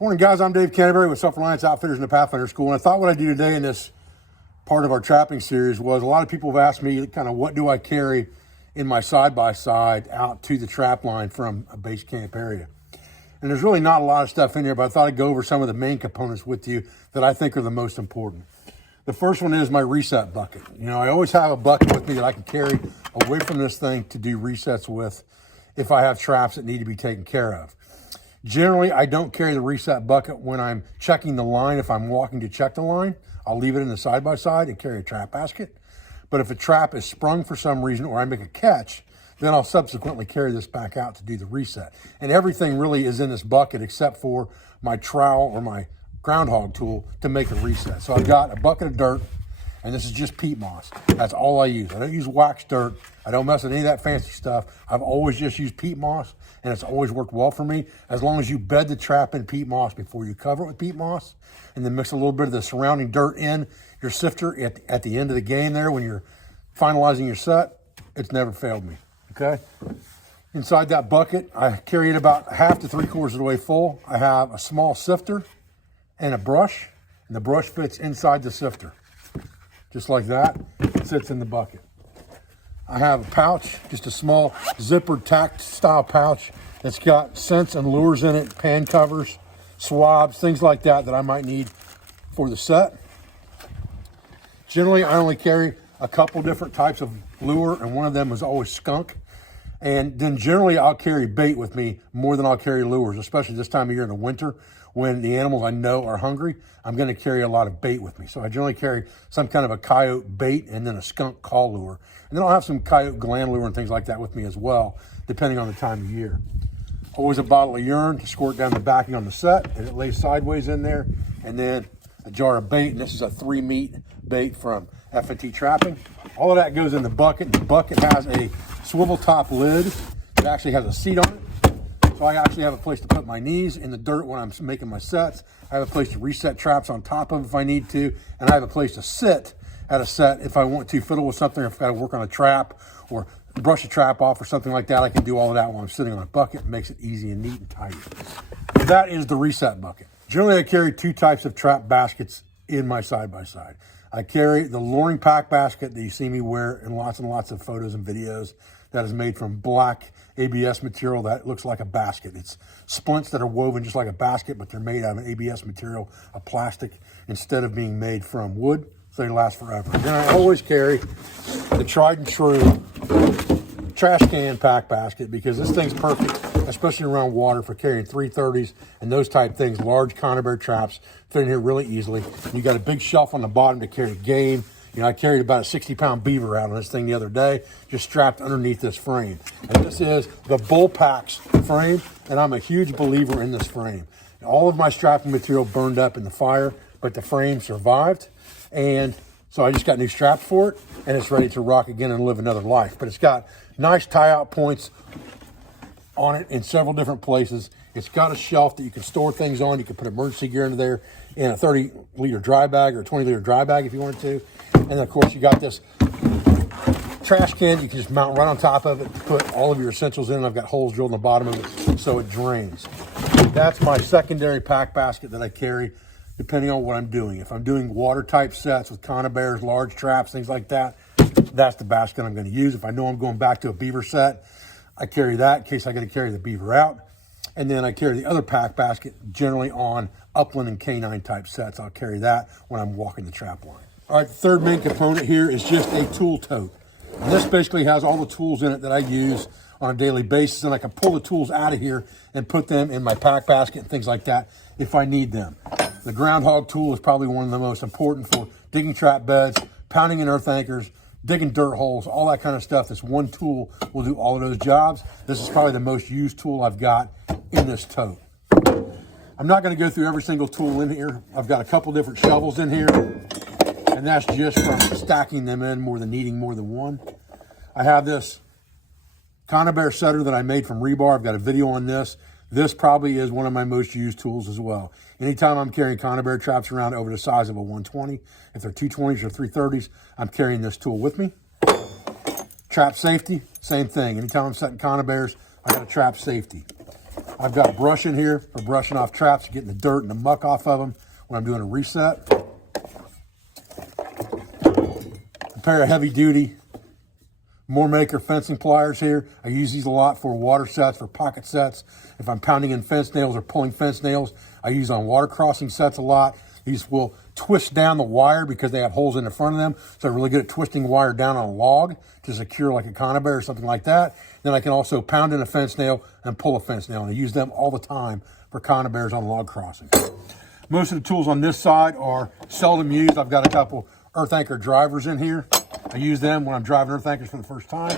Morning, guys. I'm Dave Canterbury with Self-Reliance Outfitters in the Pathfinder School. And I thought what I'd do today in this part of our trapping series was a lot of people have asked me kind of what do I carry in my side-by-side out to the trap line from a base camp area. And there's really not a lot of stuff in here, but I thought I'd go over some of the main components with you that I think are the most important. The first one is my reset bucket. You know, I always have a bucket with me that I can carry away from this thing to do resets with if I have traps that need to be taken care of. Generally, I don't carry the reset bucket when I'm checking the line. If I'm walking to check the line, I'll leave it in the side-by-side and carry a trap basket. But if a trap is sprung for some reason or I make a catch, then I'll subsequently carry this back out to do the reset. And everything really is in this bucket except for my trowel or my Groundhog Tool to make a reset. So I've got a bucket of dirt, and this is just peat moss. That's all I use. I don't use wax dirt. I don't mess with any of that fancy stuff. I've always just used peat moss, and it's always worked well for me. As long as you bed the trap in peat moss before you cover it with peat moss, and then mix a little bit of the surrounding dirt in your sifter at the end of the game there when you're finalizing your set, it's never failed me, okay? Inside that bucket, I carry it about half to 3/4 of the way full. I have a small sifter and a brush, and the brush fits inside the sifter. Just like that, it sits in the bucket. I have a pouch, just a small zippered tack style pouch that's got scents and lures in it, pan covers, swabs, things like that that I might need for the set. Generally, I only carry a couple different types of lure, and one of them is always skunk. And then generally I'll carry bait with me more than I'll carry lures, especially this time of year in the winter when the animals I know are hungry. I'm going to carry a lot of bait with me. So I generally carry some kind of a coyote bait and then a skunk call lure. And then I'll have some coyote gland lure and things like that with me as well, depending on the time of year. Always a bottle of urine to squirt down the backing on the set, and it lays sideways in there. And then a jar of bait, and this is a 3-meat bait from F&T Trapping. All of that goes in the bucket. The bucket has a swivel top lid. It actually has a seat on it. So I actually have a place to put my knees in the dirt when I'm making my sets. I have a place to reset traps on top of if I need to. And I have a place to sit at a set if I want to fiddle with something, or if I've got to work on a trap or brush a trap off or something like that. I can do all of that while I'm sitting on a bucket. It makes it easy and neat and tidy. So that is the reset bucket. Generally, I carry 2 types of trap baskets in my side-by-side. I carry the luring pack basket that you see me wear in lots and lots of photos and videos that is made from black ABS material that looks like a basket. It's splints that are woven just like a basket, but they're made out of ABS material, a plastic, instead of being made from wood, so they last forever. Then I always carry the tried and true trash can pack basket because this thing's perfect, especially around water, for carrying 330s and those type things. Large Conabear traps fit in here really easily. You got a big shelf on the bottom to carry game. You know, I carried about a 60-pound beaver out on this thing the other day, just strapped underneath this frame. And this is the Bullpacks Frame, and I'm a huge believer in this frame. All of my strapping material burned up in the fire, but the frame survived. And so I just got new straps for it, and it's ready to rock again and live another life. But it's got nice tie-out points on it in several different places. It's got a shelf that you can store things on. You can put emergency gear into there in a 30-liter dry bag or a 20-liter dry bag if you wanted to. And then, of course, you got this trash can you can just mount right on top of it, put all of your essentials in. I've got holes drilled in the bottom of it so it drains. That's my secondary pack basket that I carry depending on what I'm doing. If I'm doing water-type sets with Conabears, large traps, things like that, that's the basket I'm going to use. If I know I'm going back to a beaver set, I carry that in case I got to carry the beaver out. And then I carry the other pack basket generally on upland and canine type sets. I'll carry that when I'm walking the trap line. All right, the third main component here is just a tool tote. And this basically has all the tools in it that I use on a daily basis, and I can pull the tools out of here and put them in my pack basket and things like that if I need them. The Groundhog Tool is probably one of the most important for digging trap beds, pounding in earth anchors, digging dirt holes, all that kind of stuff. This one tool will do all of those jobs. This is probably the most used tool I've got in this tote. I'm not going to go through every single tool in here. I've got a couple different shovels in here, and that's just from stacking them in more than needing more than one. I have this Conabear Setter that I made from rebar. I've got a video on this. This probably is one of my most used tools as well. Anytime I'm carrying Conabear traps around over the size of a 120, if they're 220s or 330s, I'm carrying this tool with me. Trap safety, same thing. Anytime I'm setting Conabears, I got a trap safety. I've got a brush in here for brushing off traps, getting the dirt and the muck off of them when I'm doing a reset. A pair of heavy duty Moormaker fencing pliers here. I use these a lot for water sets, for pocket sets. If I'm pounding in fence nails or pulling fence nails, I use on water crossing sets a lot. These will twist down the wire because they have holes in the front of them. So I'm really good at twisting wire down on a log to secure like a Conabear or something like that. Then I can also pound in a fence nail and pull a fence nail. And I use them all the time for Conabears on log crossing. Most of the tools on this side are seldom used. I've got a couple earth anchor drivers in here. I use them when I'm driving earth anchors for the first time.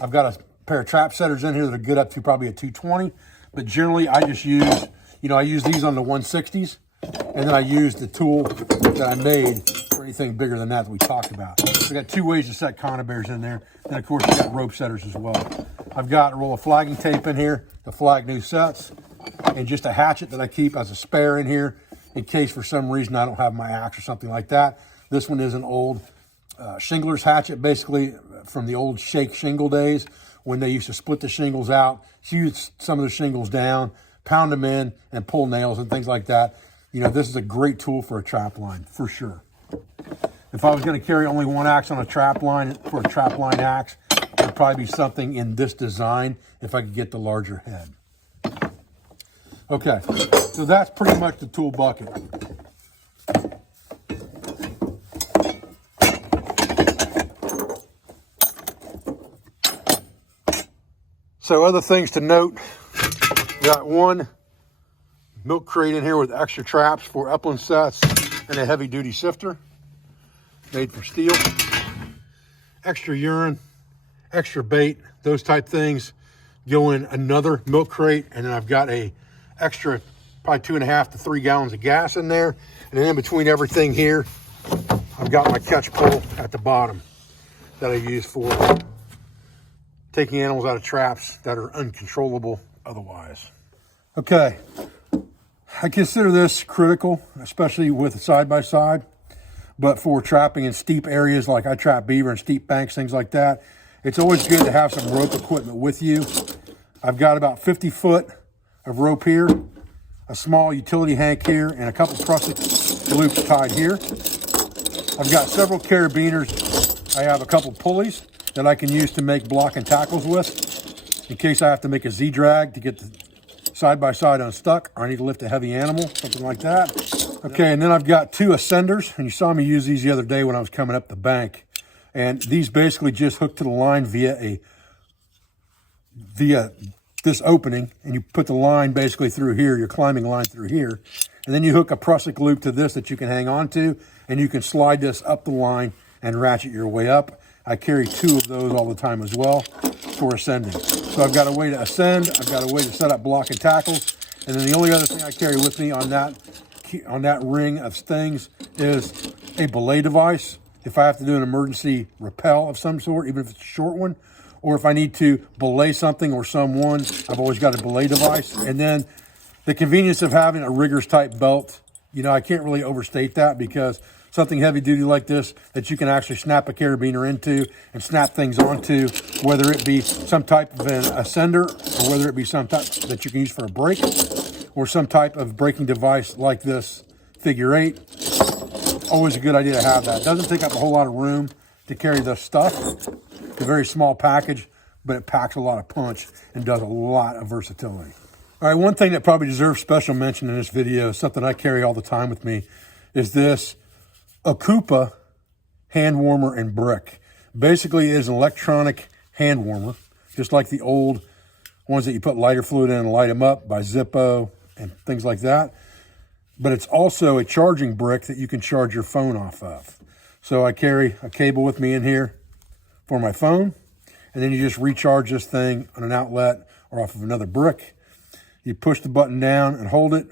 I've got a pair of trap setters in here that are good up to probably a 220, but generally I just use, I use these on the 160s, and then I use the tool that I made for anything bigger than that we talked about. We got two ways to set Conabears in there, and of course you got rope setters as well. I've got a roll of flagging tape in here to flag new sets, and just a hatchet that I keep as a spare in here in case for some reason I don't have my axe or something like that. This one is an old Shingler's hatchet, basically from the old shake shingle days when they used to split the shingles out, hew some of the shingles down, pound them in, and pull nails and things like that. This is a great tool for a trap line, for sure. If I was going to carry only one axe on a trap line, for a trap line axe, it would probably be something in this design if I could get the larger head. Okay, so that's pretty much the tool bucket. So other things to note, got one milk crate in here with extra traps for upland sets and a heavy duty sifter made for steel. Extra urine, extra bait, those type things go in another milk crate. And then I've got a extra probably 2.5 to 3 gallons of gas in there. And then in between everything here, I've got my catch pole at the bottom that I use for taking animals out of traps that are uncontrollable otherwise. Okay, I consider this critical, especially with side-by-side, but for trapping in steep areas like I trap beaver and steep banks, things like that, it's always good to have some rope equipment with you. I've got about 50 foot of rope here, a small utility hank here, and a couple prusik loops tied here. I've got several carabiners. I have a couple pulleys that I can use to make block and tackles with in case I have to make a Z-drag to get the side-by-side unstuck, or I need to lift a heavy animal, something like that. Okay, and then I've got 2 ascenders, and you saw me use these the other day when I was coming up the bank. And these basically just hook to the line via this opening, and you put the line basically through here, your climbing line through here, and then you hook a prusik loop to this that you can hang on to, and you can slide this up the line and ratchet your way up. I carry 2 of those all the time as well for ascending. So I've got a way to ascend, I've got a way to set up block and tackles, and then the only other thing I carry with me on that ring of things is a belay device. If I have to do an emergency rappel of some sort, even if it's a short one, or if I need to belay something or someone, I've always got a belay device. And then the convenience of having a rigger's type belt, I can't really overstate that, because something heavy duty like this that you can actually snap a carabiner into and snap things onto, whether it be some type of an ascender or whether it be some type that you can use for a brake or some type of braking device like this figure 8. Always a good idea to have that. It doesn't take up a whole lot of room to carry the stuff. It's a very small package, but it packs a lot of punch and does a lot of versatility. All right, one thing that probably deserves special mention in this video, something I carry all the time with me, is this a Koopa hand warmer and brick. Basically, it is an electronic hand warmer, just like the old ones that you put lighter fluid in and light them up by Zippo and things like that. But it's also a charging brick that you can charge your phone off of. So I carry a cable with me in here for my phone, and then you just recharge this thing on an outlet or off of another brick. You push the button down and hold it,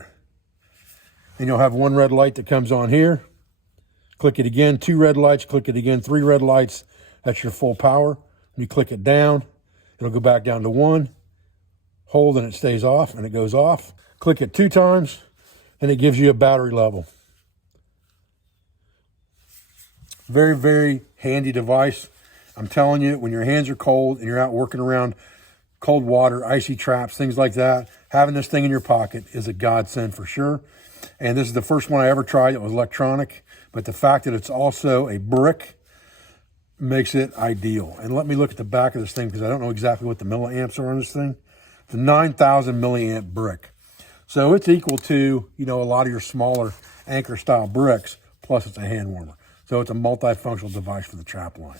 and you'll have one red light that comes on here. Click it again, 2 red lights, click it again, 3 red lights. That's your full power. When you click it down, it'll go back down to 1. Hold and it stays off, and it goes off. Click it 2 times, and it gives you a battery level. Very, very handy device. I'm telling you, when your hands are cold and you're out working around cold water, icy traps, things like that, having this thing in your pocket is a godsend for sure. And this is the first one I ever tried that was electronic, but the fact that it's also a brick makes it ideal. And let me look at the back of this thing because I don't know exactly what the milliamps are on this thing. It's a 9,000 milliamp brick. So it's equal to, you know, a lot of your smaller anchor style bricks, plus it's a hand warmer. So it's a multifunctional device for the trap line.